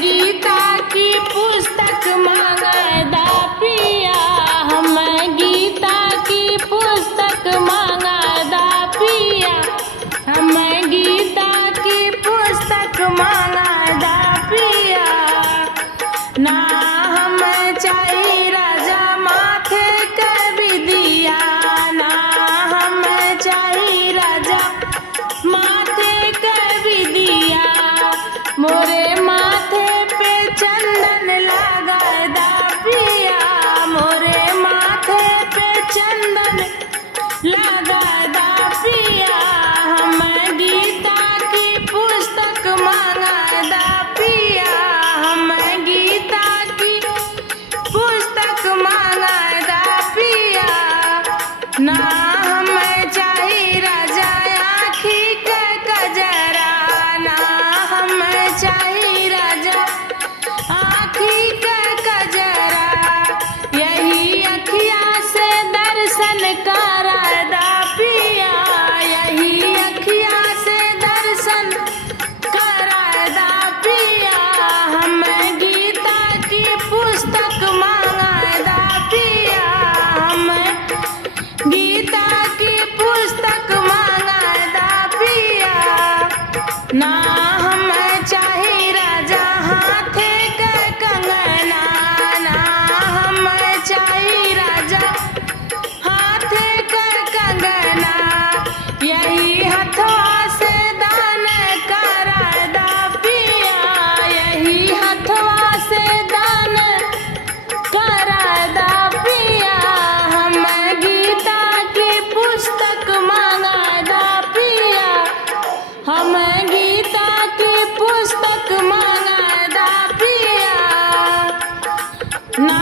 गीता की पुस्तक मांगदा पिया, हम गीता की पुस्तक मांगदा पिया, हम गीता की पुस्तक मांगदा पिया। ना हम चाही राजा माथे के विदिया, ना हम चाही राजा माथे के विदिया, मोरे माथे पे चंदन लगादा पिया, मोरे माथे पे चंदन लगादा पिया, हम गीता की पुस्तक मांगदा पिया, हम गीता की पुस्तक मांगदा पिया। ना हम चाही राजा आँखी के कजरा, ना हम चाही राजा आँखी के कजरा, यही अखिया से दर्शन करदा पिया, यही अखिया से दर्शन करदा पिया, हम गीता की पुस्तक मांगदा पिया, हम गीता की पुस्तक मांगदा पिया। ना हम चाही राजा हाथे के कंगना, ना हम चाही राजा हाथे के कंगना, यही हथवा से दान करदा पिया, यही हथवा से दान करदा पिया, हम गीता की पुस्तक मांगदा पिया, हम गीता की पुस्तक मांगदा पिया। ना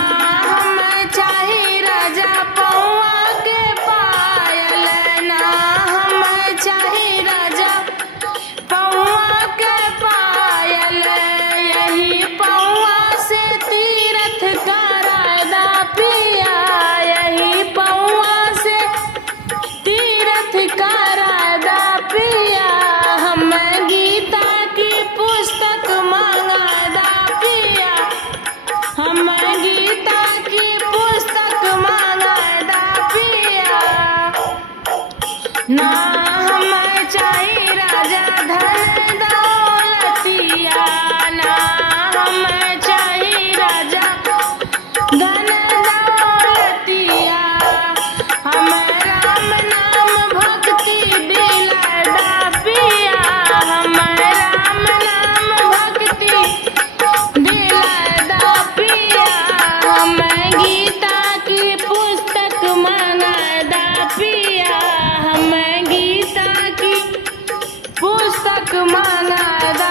हम चाही राजा पौआ के पायल, ना हम चाही राजा पौआ के पायल, यही पौआ से तीर्थ करदा पिया, यही पौआ से तीर्थ करदा पिया, हम गीता की पुस्तक मांगदा पिया, हम गीता की पुस्तक मांगदा पिया। ना हम चाही राजा धन दौलतिया, ना हम चाही राजा धन दौलतिया, हम राम नाम भक्ति दिलदा पिया, हम राम नाम भक्ति दिलदा पिया, हम गीता की पुस्तक मांगदा पिया, हम गीता की पुस्तक मांगदा